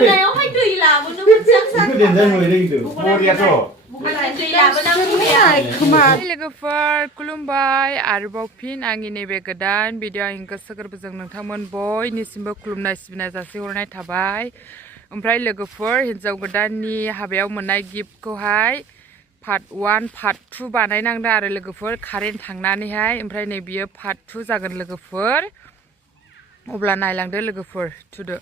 nào hay tùy là một đứa con chắc sắc. Cứ điền ra người đi được. Mua đi thôi. Hay tùy là một năm tùy là. लोगोफोर खुलुमबाय आरोबाव फिन आंनि नैबे गोदान भिडिअ आं गोसो गोरबोजों नोंथांमोन बयनिसिमबो खुलुमनाय सिबिनाय जासिहरनाय थाबाय ओमफ्राय लोगोफोर हिन्जाव गोदाननि हाबायाव मोननाय गिफ्टखौहाय part 1 part 2 बानायनांदों आरो लोगोफोर कारेन्ट थांनानैहाय ओमफ्राय नै बियो part 2 जागोन लोगोफोर अब्ला नायलांदो लोगोफोर थुदो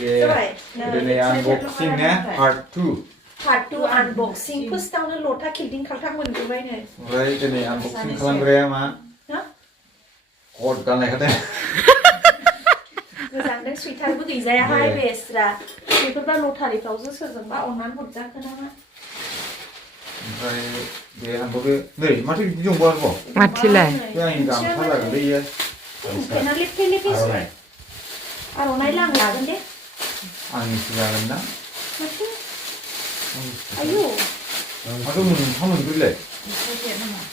दिनै unboxing ने part 2 part 2 unboxing फार्स्टआवनो लथा खिल्डिं खालखां मोनजोबबाय नै ओमफ्राय दिनै unboxing खालामग्राया मा हट गाननायखादों गोजांदों सुइटारबो गैजायाहाय बेस्रा बेफोरबा लटारिफ्रावसो सोरजोंबा अननानै हरजाखो नामा ओमफ्राय बे आंबो नै माथो बिदि दंबावो आरोबाव माथिलाय बे आंनि गामसा जागोन इयो पेना लेफे लेफे आर'नाइ लां लागोन दे आंनिसो जागोन ना माथो आयौ माथो मोनथाम मोनब्रैलाय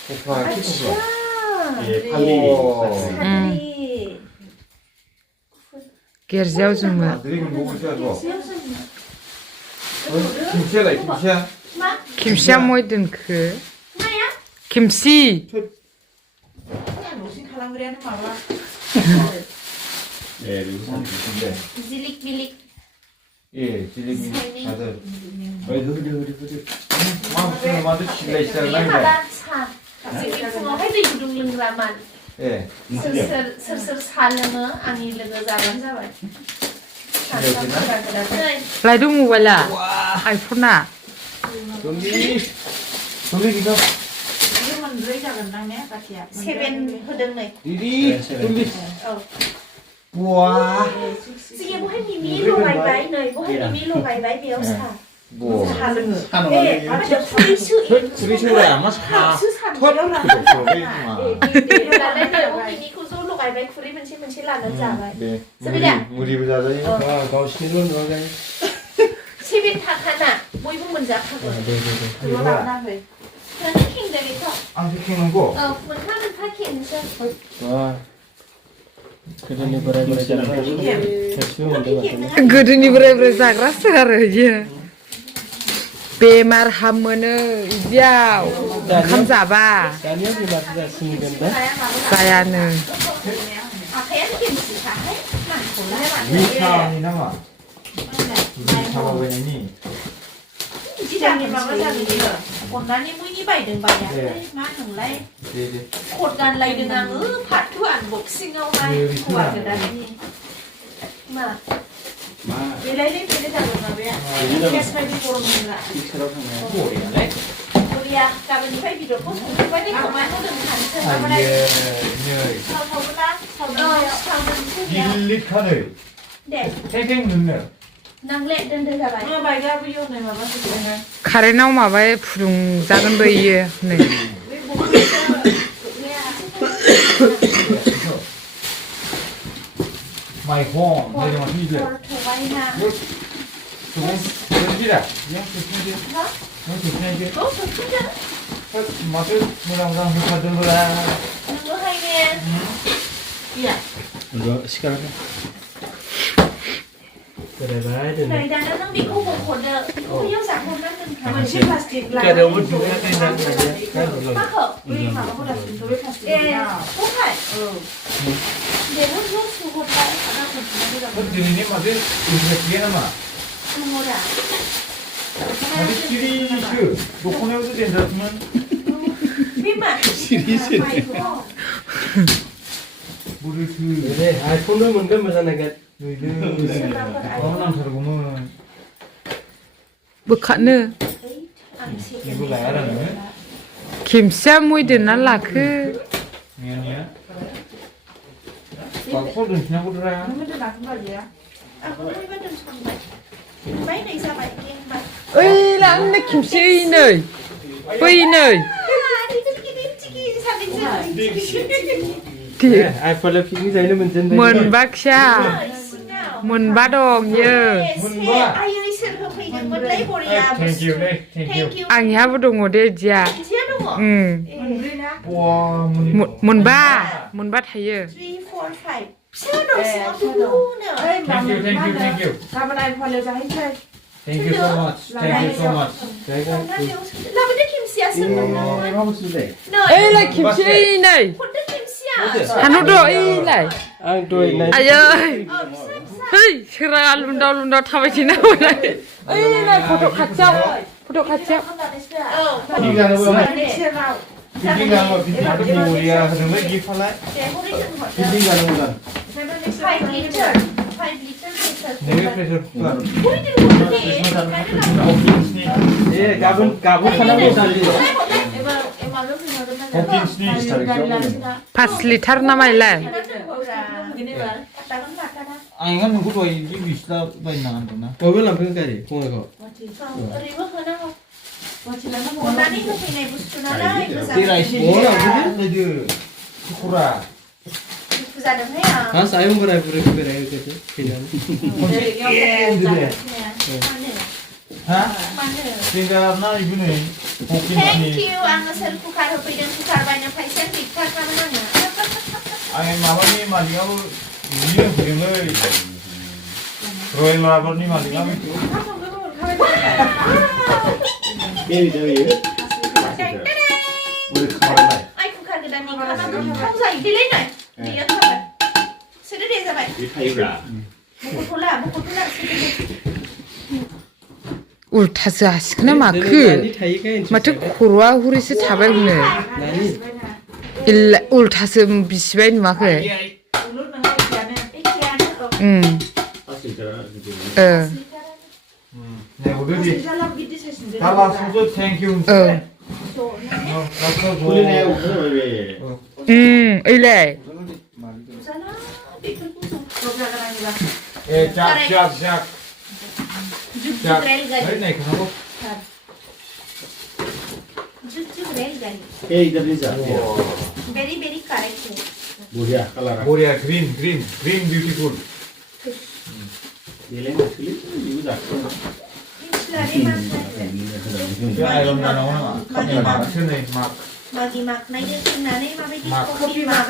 कफ्रा एसे कफ्रा फालि गेरजियाव जोंमो दै मोनबावोसो आरोबाव kimchiयालाय kimchiया 김씨야 뭐 있던그 김씨 खालामग्रायानो माबा जिलिक मिलिक 예, 지리기 다들 마도 실례시잖아요. जोंनि फुङावहाय दै गुदुं लोंग्रामोन 예. सोर सा लोङो आंनि लोगो जाबानो जाबाय 라이도 모바일라 아이폰아 돌리기가 7 होदों नै दिदी 돌리 우와 सिगां बहाय मिमि लगायबाय नै बहाय मिमि लगायबाय बेयाव सा 뭐 सा लोङो माबायदि खुरैसो खुरैसोलाय आमा सा लालाय नै मिमिखौ ज' लगायबाय खुरै मोनसे मोनसे लानानै जाबाय मुरिबो जाजायो गावसिनिल' नङा जायो 7 थाखाना बयबो मोनजाखागोन नों खेंदो बेखौ आंसो खेंनांगौ मोनफा मोनफा खेंसै गोदोनि बोराय बोराय जाग्रा गोदोनि बोराय बोराय जाग्रासो आरो इयो बेमार हामोनो इदियाव ओंखाम जाबा दानिया बेमार जासिगोन दा जायानो आखायानो खेमसिखाहाय 미ठा니 나마 미차 먹으니 सिगांनि माबा जागोन बियो अननानै मुइनि बायदों बायाखै मा होनलाय खट गानलायदों आङो part 2 आनबक्सिंआवहाय हौवा गोदाननि मा बेलायलाय बेलाय जागोन माबाया गेस बायदि गरम नङा बरिया गाबोननिफ्राय भिडिअखौ संजोबबाय दे खोमानो दोनखानोसै माबालाय सावथावबोना सावथावबोना 딜리카네 दे 탱탱 넣네 नांले दोनदो जाबाय बायगाबो एवनाय माबासो 카레नाव माबा फुदुंजागोनबो इयो नै 마이콘 내가 막 이제 저기라 그냥 좋은데 너 좋은데 맛을 뭐라고 하는 거라 누구 하이네 야 이거 시간 그래 봐야 되네 này đã nó bị khô một hột đỡ khô yếu dạng hôm nay từng tháng mình trên plastic lại cái đầu mình cũng cái này cái đầu mắc hợp vì mà nó đặt trong cái plastic không phải để nó rút xuống hột lại nó còn nó bây giờ 근데 맛을 이렇게 뒤에나마 không mua đã 어디 시리즈 놓고 내어도 된다면 biết mà 시리즈네 물을 그래 아이폰을 뭔가 맞아나가 남사르고는 뭐카느 이거 나야라는 김씨야 뭐 있든 날라크 미안해 손은 그냥 그러라 nó mới được đặt vào gì á không biết bắt được xong vậy mấy này sao vậy em vậy 으이 랑네 김씨 이너이 으이너이 아이폰을 피기 전에 문제인데 문박샤 문바동 예 아니 하부동 어디지야 문바 타요 3, 4, 5 샤도 샤도 두네. Thank you, thank you, thank you. 가만 아이폰 여자 해줘. Thank you so much. Thank you so much. 라베드 김씨야 쓰는 거. 에이 나 김치네. 콘데 김씨야. 한우도 에이 나. Ang tôi này. 아유. 헤이 시라 lunda 타바지나 보네. 에이 나 포토 같자. 포토 같자. Picking 가는 picking 하는 우리야 하는 거 gift 할래? Picking 가는 거다. 5 liter. 5 liter. 내가 프레셔 쿠커. 우리들 어떻게 해? Eh, gabung kana mo sa dito. Hopkins ni 파슬리타르 나마일래. 아이가 누구도 이 비슷하 바이 나간다. Ko ba lang pang kari? Kung ako. Tira isi kukurah. Ha, sayang berai berai gitu. Kailan. Hah? Tinggal na ibu nih. Hopkins Thank ni. you. Ang sel kukar hopidan kukar banyak paisen tikar namanya. Angin mama ni mali aku ini begini. Royal Marble ni mali kami tu. Ini dia. Udah kemarin lah. Ai kukar kedan ni kamu saya delay nih. Dia kapan? Sudah dia sampai. Ini kayu lah. Buku tulah. 울타스 하시구나 마크. 마트 코로아 후리스 타발네. Nani? 일 울타스 비시바인 마크. 응. Pasti cara gitu. 어. 네, 우리 달라 소주 thank you. Kulitnya udah bebe. 일래. 작. này không có. Eh, idah bisa. Very correct. Mulia, color. Korea green beautiful. Ini actually juga. Cái ai làm nào nó mà mặc thế này mặc. Magi mak na yun tingnan eh mabigit Mak. ko kopi mak.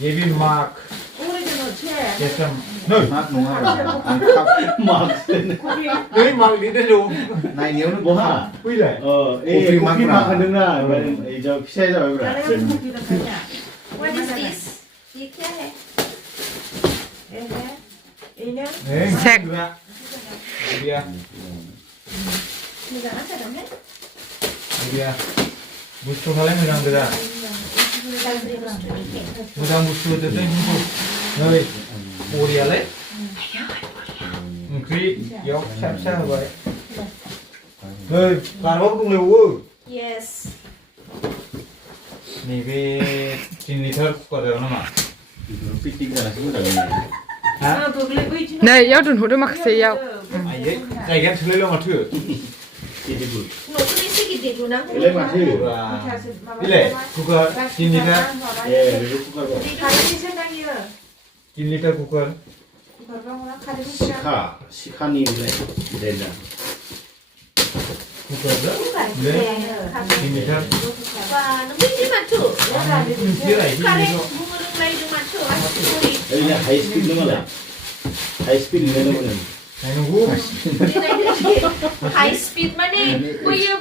Yebi mặc. Kesem. Nơi. Mak nung Mak. Nơi mặc đi đây luôn. Này nếu nó có hả? Quy lại. Kopi mak kan dengar. Ijo saya jawab berapa? What is this? Ye kya hai? Đấy. Sec. Dia. Niga asa dong hai? Dia. Busu kalian megang dia. Megang busu itu tuh busu. Nơi. Korea lấy. Kri. Yo. Siap vậy. Nơi. Làm bốc cũng liều. Yes. Nih be 3 liter kuकर nó mà. Piting dah semua dah. 네, 여든 호르 막세요. Ai ấy. Này ghép thử lên mà thử. Ini dulu. No kuni sige de guna. Ini masih. Đi lệ. Kuकर 3 liter. Dulu bukan kok. 3 liter kuकर. Sikha ni beda. Kuकर đó. Lên. 3 liter. Wah, nabi di matu. Kia này đi Kare đi. bumulung lai di matu. Asuri. Ini high speed dong lah. High speed ni mana? Này nunggu. High speed mana? Buya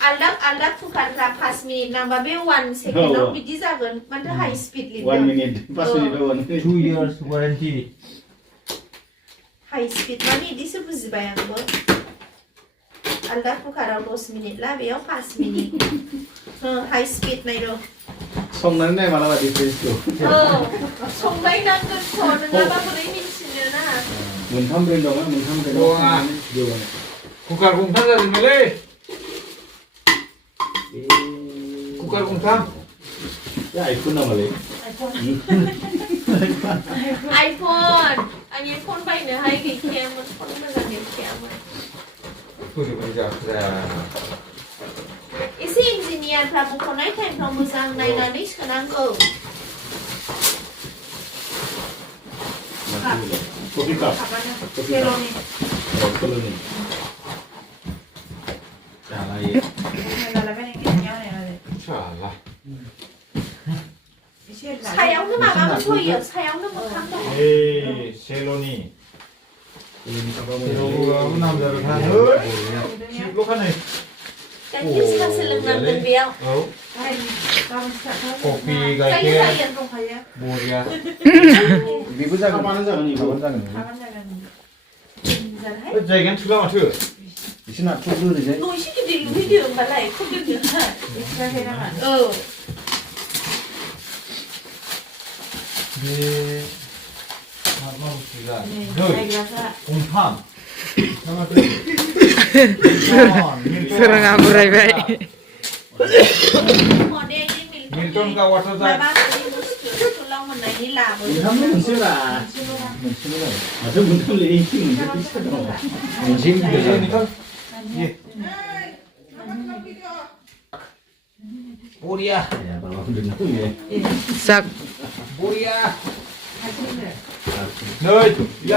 alak tukar ra 5 minit nang babe 1 second nang bidi zagan. Mana high speed 1 minute. Pas ini 1 minute. 2 years warranty. High speed mana di sebuah bayang bo. Alak tukar 2 minit lah, beo 5 minit. High speed na ito. Song này malah difference tu. 정말 난건 저는 아마 그래 미치려나. Mun tham bên đó, mun tham bên đó. Điều này. Kuकर cùng tham gia gì mới lên. Kuकर cùng tham. Ya iPhone nào mà lấy. iPhone. Anh ấy phone bay nữa hay cái kia mà phone mà là nhiều kia mà. Tôi thì bây giờ là Isi engineer prabu konai time prabu sang nai nanis kanang ko. Kopi cup. Kopi cup. Oh, kalau ni. Salah ya. chả là 사형 좀 아마 소이요. 사형 좀 에이 셀로니 셀로가 남자를 하는 실록하네 Cái chiếc sang sẽ lưng nằm bên béo. 커피가 Cái 이렇게 này hiện không phải á. 뭐야 미부자 가만한 자는 가만 자는 자기는 투가 맞춰 이신아 투도 이제 Nuôi xích cái gì nuôi đường mà lại không được nữa hả? 네 마마우스가 공팜 Serangan berai baik. Mỏ đen đi mình. 밀ton과 Mà 와터자 ba cái đi mua sữa long mình này đi làm rồi. 한번 쓰라 아저 문틈 레이 문제 비슷하다 그러니까 예 뭐야 야 방금 듣는 Sak. 뭐야 너희 야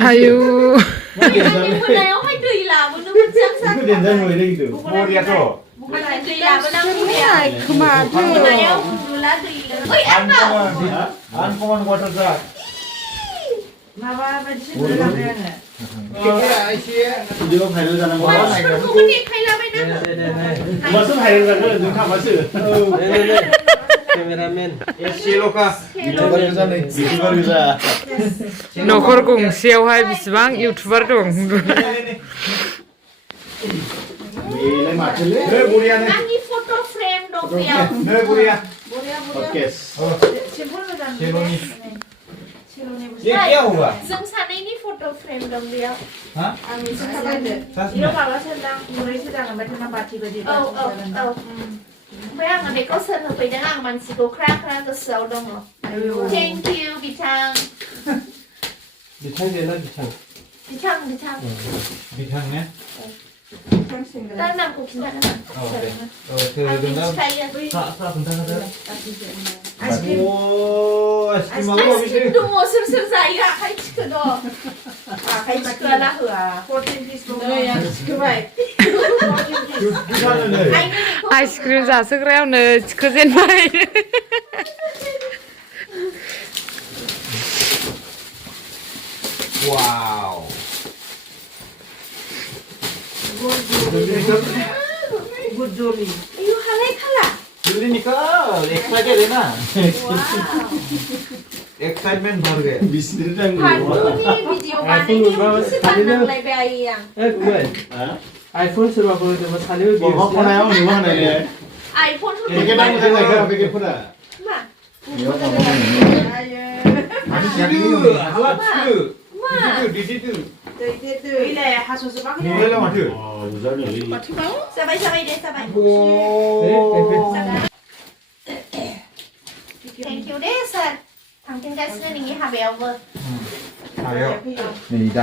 Ayu. Nhưng mà này ông hay đi làm mà nó vẫn sáng sáng. 이거 된다는 거 이래 이거 뭐야 또 Mà lại đi làm mà đang đi làm. Kemana? Mà này ông vừa lá đi làm. Ôi ăn vào. 안고만 와터자 이거 바이럴 자는 거 Mà sữa không có đi hay là mấy năm nữa. 맞어 바이럴 자는 눈 감았어 네네네. 카메라맨. 실로카 바이럴 자는 바이럴 자 Nokor kong siau hai bisbang YouTuber dong. 왜 맞을래 너 뭐야네 Ăn đi photo frame đồ béo. 너 뭐야 오케이 셀로니 얘기야 뭐야 Dừng sàn đây đi photo frame đồng béo. 어? 이거 봐봐 천당 우리 시장은 몇 하나 바치거든. Mấy ăn ở đây có sân hợp với đang ăn mình chỉ có crack crack cái sầu đông rồi. Thank you 비창. 미창 되나 미창. 비창. 미쳤네 난 남고 괜찮아. 그러면 아이스크림 싸 분탕하자 오 아이스크림하고 미치 동어 슬슬 사이야 하이치크 너. 하이치크 하나 흐아. 14 piece 로. 괜찮은데 Ice cream giả sức reo nè, cứ diễn mày. 와우 굿조리. 이거 하나에 칼라. 그러니까 엑사게 되나 엑사이트먼 바르게 미스들이라는 Part-2 video mà này như sự tăng năng lại về ai à? 에 그거야. 거 아이폰 쓰러 보는데 뭐 사내를 뭐 바꾸나요 이거 하나네 iPhone không 이게 được 나무 bán 생각해 이게 보다 mà. 이거 바꾸네 디지트 하와트 디지트 이 래 하소서 막 그냥. 뭐라 마트 아 유자리 Sao vậy đi, sao vậy? 오 Thank you đấy sir. Thằng trên cái xưa này hà béo vừa. 가요 네 이단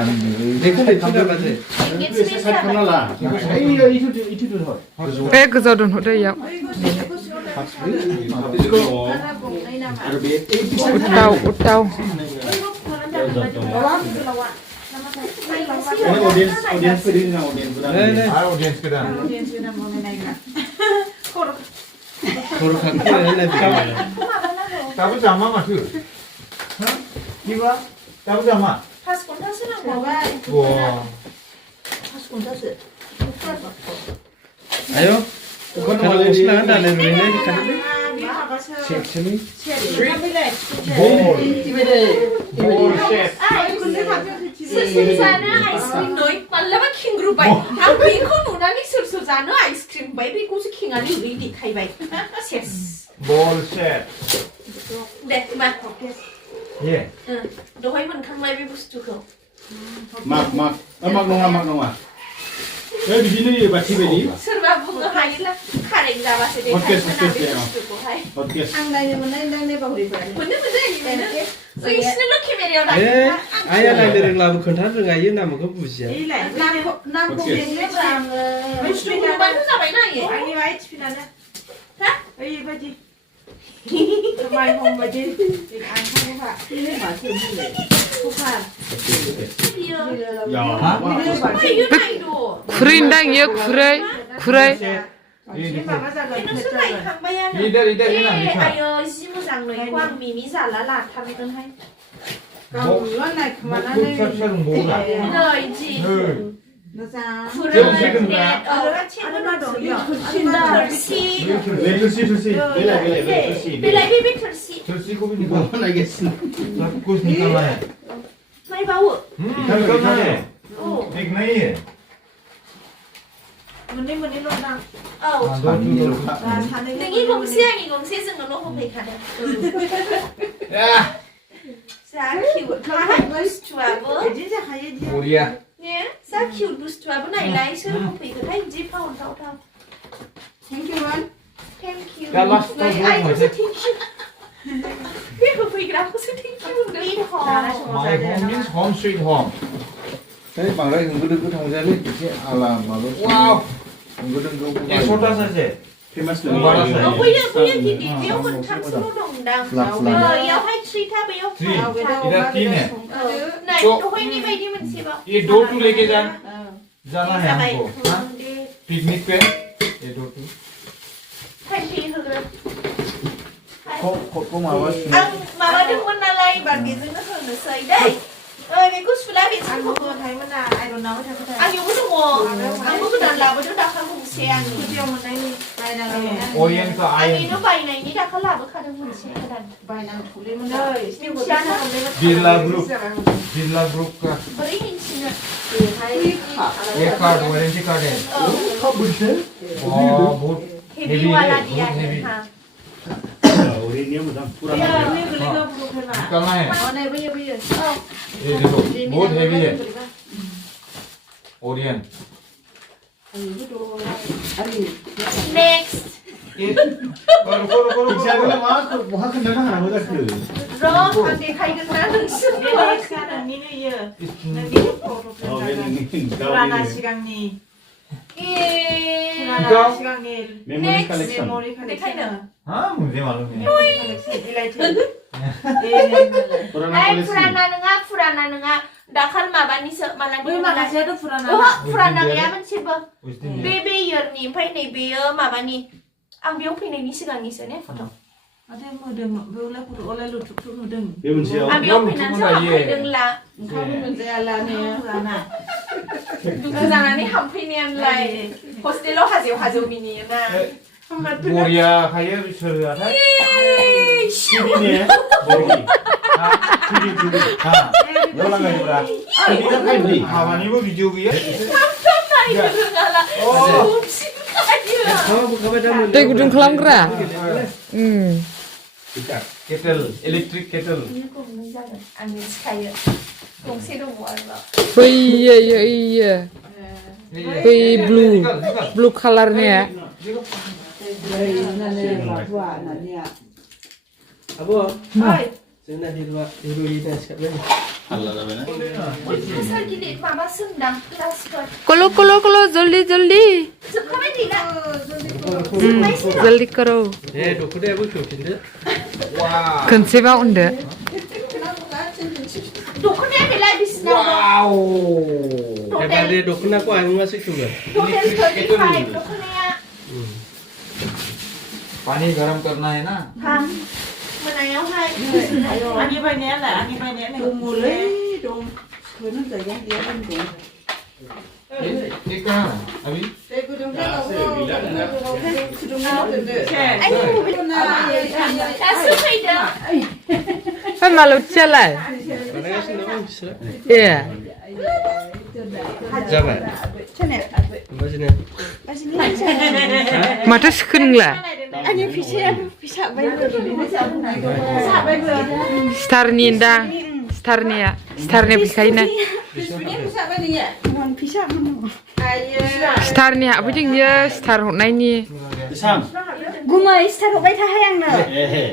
넥타이 필요하지. Những 이거 cái 살 xưa 하나라 이거 이투도 헐 Bé cứ giờ đồn hộ đây ạ. 하나 공 아이 나마. 아르비 Út tàu. 오디언스 프리나 오디언스다 네네. 아 오디언스 그다 오디언스나 보내 나이가. 도로 갖고 옛날 미창. 따부 잠마 마트 이봐 따부 잠마 Pass con thắt là một. 우와 Pass con thắt. 아요. 그거는 혹시 나간다네 왜 내니 가는데? 미 봐봐서. 섹션이. 볼셋 아 근데 가끔 Sana ice cream nói mà là bắt king group vậy. Thằng bị con nụ nani sửa ra nữa ice cream vậy bị cô sẽ king anh đi đi khai vậy. Yes. 볼셋 Đẹp mà. 예 Đồ hay mình không lấy bị bút chú không. 막막 막 농아 여기 비누 마치 베리 Serba bunga hay là khai đánh ra và sẽ để khai nó làm bị bút chú hay. 어떻게 안 나이는 나이 바우리 거야. Mình gì mình Ui, xin lúc khi về điều 에 này. 아야 나이들은 라고 컨타를 가요 나면 그 무지야. 이 래. 남 공연 내랑 Bút chú nó bắn ra vậy này. 아니 와이 치피나네. Hả? 이 바지. 마이 홈 바지. 안 하고 봐. 이래 바지 이래. 호파. 야 Ui, cái này đồ. Kurin đang nhớ kuray. Kuray. 이 마가 자가 नोंसोर नायखांबायानो 이들 이나 आयो जि मोजां नोंखौ आं मिनि जाला लाथारगोनहाय 가물란 날 그만하네. 곱살처럼 뭐가 नै जि 너자. फुरनानै 아르마 동요. थोरसि 왜 tulsi tulsi belai belai tulsi बेलाय बे थोरसि 절시고비니까 뭐 알겠어 자꾸 니까나해 नायबावो 니까나해 औ एक नहीं है 문네 런당. औ 너 나 사는 नोंनि गंसे आंनि गंसे जोंनो न' होफैखादों 야 जा किउट नाहाय बुस्थुआबो 진짜 하얘지. 우리야 ने जा किउट बुस्थुआबो नायलाय सोर होफैगोनहाय बिदि फाउन्टाव 땡큐만. थेंक इउ 야 라스트 आइखौसो थेंक इउ बे होफैग्राखौसो थेंक इउ होनदों My home means home sweet home cái bằng đây cũng có thằng đi cái là mà nó wow cũng ये छोटा सा है famous Bड़ा सा है बैयो गिदिर बेयाव मोनथामसोल' दंदां बेयावहाय थ्रिथा बेयाव थ्री इधर तीन है नै दहायनि बायदि मोनसेबाव ये दो टू लेके जाना है हमको हाँ पिकनिक पे ये दो टू टाइम पे होगोन có mà आं माबादोंमोन नालाय एबार बेजोंनो होनोसै दै बेखौ सुला बेजों होगोन 타이머나 아이론나고 자꾸 다. आंनियावबो दङ आंबो गोदान लाबोदों दाखाल गंसे आंनि 드디어 문나니 바이나가. ओरियन का आयन आंनिनो बायनायनि दाखाल लाबोखादों मोनसे गोदान 바이나가 돌리면 मिन्थियाना बिरला ग्रुप का बोरै मिन्थिनो ये कार्ड वारंटी कार्ड है बहुत हेभी वाला दिया है heavy हाँ 우리 니엄은 야, पुराना 언니 그래가 부르구나. निकालना है 어네 버여 버여. ये देखो बहुत हेवी है ओरियन नेक्स्ट ये रुको 이사는 뭐 하긴 내가 하나 보다 그 र' आं देखायगोन ना नोंसोरनो 넥스는 니는요. 너기 포토 불안한 시간이. ए 불안한 시간이. 메모리 컬렉션 메모리 컬렉션. हाँ मुझे मालूम है 메모리 컬렉션 일라이트. पुराना आइ 컬렉션 फुराना नङा दाखाल माबानिसो मालानि 왜 마가세도 불안한. ओहो फुराना गैया मोनसेबो उस दिन बे इयरनि ओमफ्राय नै बेयो माबानि आं बेयाव फैनायनि सिगांनिसो ने फट' अदे मोदोम बेवला फट' अलायलु थुक नुदों. 왜 문제야 आं बेयाव फैनानैसो हाबफैदोंला ओंखामबो मोनजायालानो फुराना. गोजानानै हाबफैनायानोलाय हस्टेलाव हाजोआव बिनियोना बोरिया खायो बिसोरो TV네 머리 TV हाँ 올라가니까 TV가 팔리 하바니도 비디오 비야 रोङाला दै गुदुं खालामग्रा केटल इलेक्ट्रिक केटल आं मिथिखायो गंसे दङ आरोना बैयो बै ब्लु कालारनिया Abo, ओइ जोंना हिरुइना सिखारबाय 알라라베나 सोर गिदिर माबा सोंदां क्लासफोर कलो कलो कलो जल्दी जल्दी जोबखाबाय गैला जल्दी करो ए दख'नायाबो खेवफिनदो वाव खनसेबा उन्दो दख'नाया गैला बिसिनाव वाव एबा बे दख'नाखौ आयंआसो खेवगोन टटेल 35 दख'नाया पानी गरम करना है ना हाँ मोनायावहाय 아니 바이네야라 아니 바이네야. 동물을 동 그는 저기 얘는 동. ये कहाँ अभी दासो फैदों मा मालौथियालाय बानायगासिनो दं बिसोरो ए जाबाय ओमफ्राय माथो सिखो नोंलाय आंनि फैसायाबो फैसा स्टारनि दां स्टारनिया फैखायोना स्टारनि हाबफैदों बियो स्टार हरनायनि 이상 गुमै स्टार हरबाय थाहाय आंनो 에헤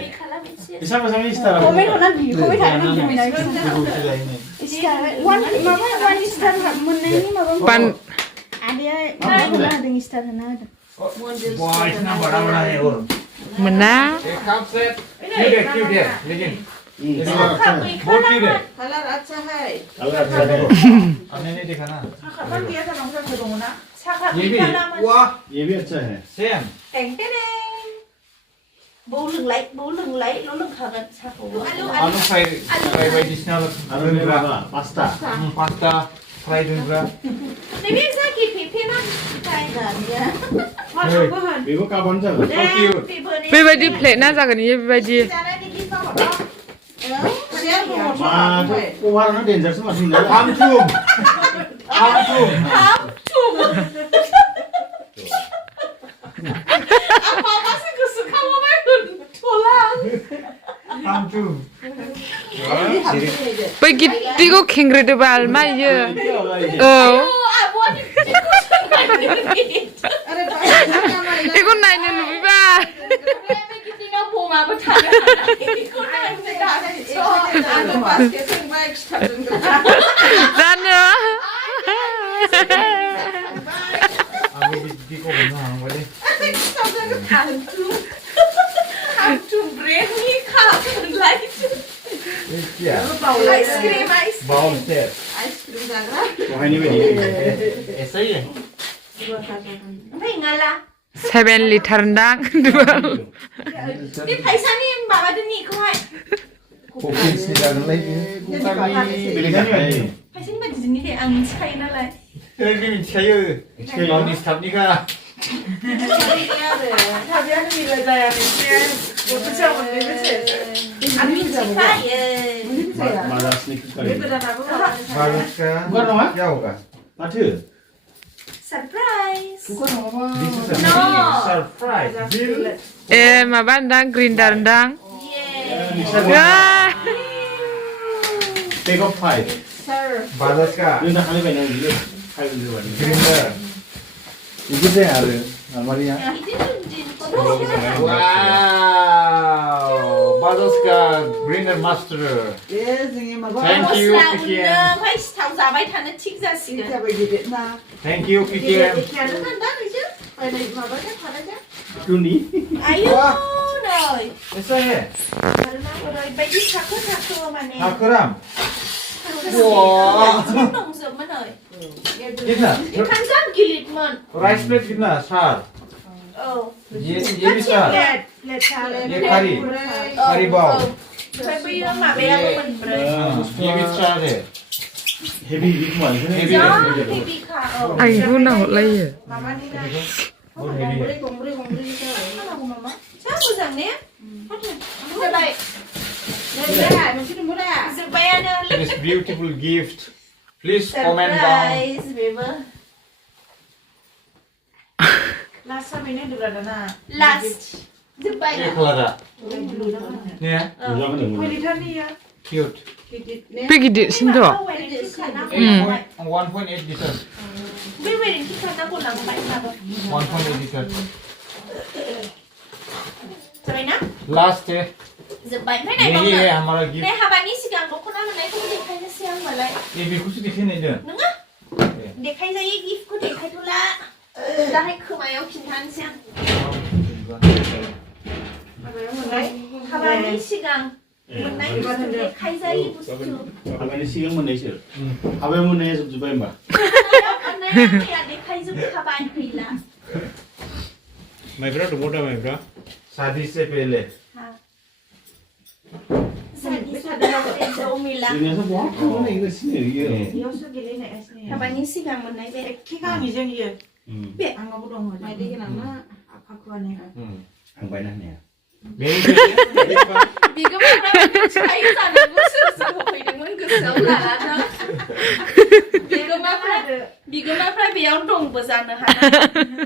이상 스타라 कमेन्ट हरनानै बिहरबाय थागोन आं गुमैनाव 스타라 वान स्टार मोननायनि माबा पान आदाया माबा होना होदों स्टार होना होदों वाह इतना बड़ा बड़ा है और मोना एक कप सेट क्यूट है लेकिन 사카의 칼라만. 칼라 아차하이. 안내네 되가나. 사카만 비해서 농사 그동나. 사카의 예비. 칼라만. 와. 예비 अच्छा है 쌤. 땡땡땡. bố lưng lấy nó lưng khờ gần sao cũng 아누 프라이 바이디스나 आलु मेवा पास्ता 파스타 프라이 등가. để biết sao kịp thì phim ăn cái 화장 거한. 이거 까본 적 nè vì bữa nay बेबायदि प्लेटना जागोन इयो बेबायदि ra đây đi sao mà đó 그냥 뭐 마, 저 꼬마는 덴저스 맛있네 밤춤. 아빠 맛은 그 스카모 말고 졸라 밤춤. बै गिट्टिखौ खेंग्रोदोबा आलमा इयो औ 아버님 이거 나이는 누비바 nó bù mà có thằng con này sẽ đá đây cho ăn basket 생각 시켜준 거 나는 아무 비고 보는 하는 거지. 한tum 브레니 카든 라이트 야. 아이스크림 바울 셋. 아이스크림 사가. वहाय नि बायदि 에서이. phải ngala 7 लिटारदां đi phải sang đi bà đưa nhị không hay 고킨 시작은 라이브. 공감이 बेलेखानि phải xin bà dính thì ăn chay nó lại 형님이 차요. 마운디 스탑니까? 자비하는 일을 자야 돼. 뭐 붙여본 데 그치? ăn mình chỉ phải माला स्निक 왜 करे 그러나고 바르스카. 부kan nama 야오가. 마트 surprise 그거 너무 This is a No. mini surprise. Bill. 에 마반당 그린다른당 yeah 야 take off 5 바르스카. नों दाखालि बायनाय बियो 5 बियो बायनाय 그린다. 이게 돼 아르 알마리야 이제 좀 이제 와우. 바르스카 그린더 마스터. 예 선생님 뭐 Thank you, là PKM. 운동 phải thảo giả bài thằng nó thích ra xí 진짜 왜 이랬나? Thank you, 이게 PKM. 이렇게 하는 한다 그죠? 빨리 이거 봐봐 봐라. Tuni 아유 rồi 에서해. rồi bây giờ sạc cơ mà nè 다크람. 우와 đồng dược mất rồi 기나. cái khăn giáp kỳ liệt mần 라이스 플레이트 기나. 살. 예비 살. 예 카리. 카리 바우. phải bây giờ mà bé của mình rồi 예비 살에. 헤비 위크 완전 헤비 đó thì bị khả ở 아이고 나 몰라요 마마니가 뭘 헤비해. 공부리 sao bây giờ nè giờ bài 내가 너 지금 뭐라? giờ bài nó This beautiful gift. Please comment down. surprise river 라사미네 누라나. last giờ bài 예, 클라다. 네. 유정은 응 퀄리티야. Cute. 삐기디 신도 1.8 liter. biết về đến khi khả năng của nó có bài sao rồi 1.8 liter. giờ bài nè Last है. giờ bài thế này mọi यही người है हमारा gift. này habani xí càng có con nào này không देखा ra xem mà lại ये बिल्कुल से दिखे नहीं दे. đúng á देखा ra cái gift của देखा thôi là đã hay không ai không kinh xem habani xí càng mình này देखा ra cái 부스 하바니 시경 문내시 하베 문내 좀 주바이 마 anh này là देखा giúp habani thì là माइब्रा तो मोटा माइब्रा. शादी से पहले. 이래서 뭐 그거는 이거 쓰네 이게 여수길이네 애스네. habani xí càng mình này về 키가 이정이요. biết 안 가보던 거지. 말되게 나나 아파쿠아네. 양반이네 मेरे लिए vì cái mình này thấy rằng là có sự sự hội được muốn cứ sống là nó vì cái mà phải bị ông đồng bữa giờ nữa hả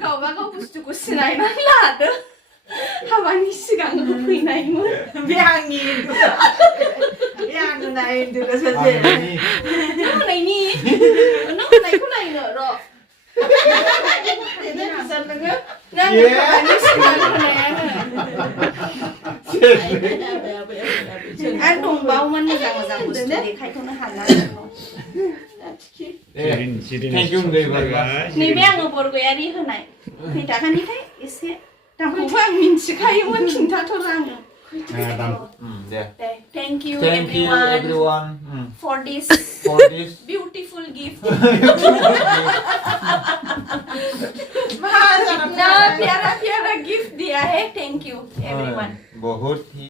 cậu bác có bút chụp cái này nó là đó habani xí càng có quỳ này muốn 비양이. 비양은 나이 들어서 아니 nó này nhỉ nó này cái này nữa rồi Nang habani xí càng có này anh đồng bao mình rằng bút để khai thông nó hẳn là Thank you very much. 네 배양을 보고 야리 흔해. 그다 가니 돼? 있어. 다 공부한 민치가 이만 긴다 토랑. there. Thank you Thank you everyone everyone for this for this beautiful gift. महाजन ना प्यारा प्यारा गिफ्ट दिया है. Thank you everyone. बहुत ही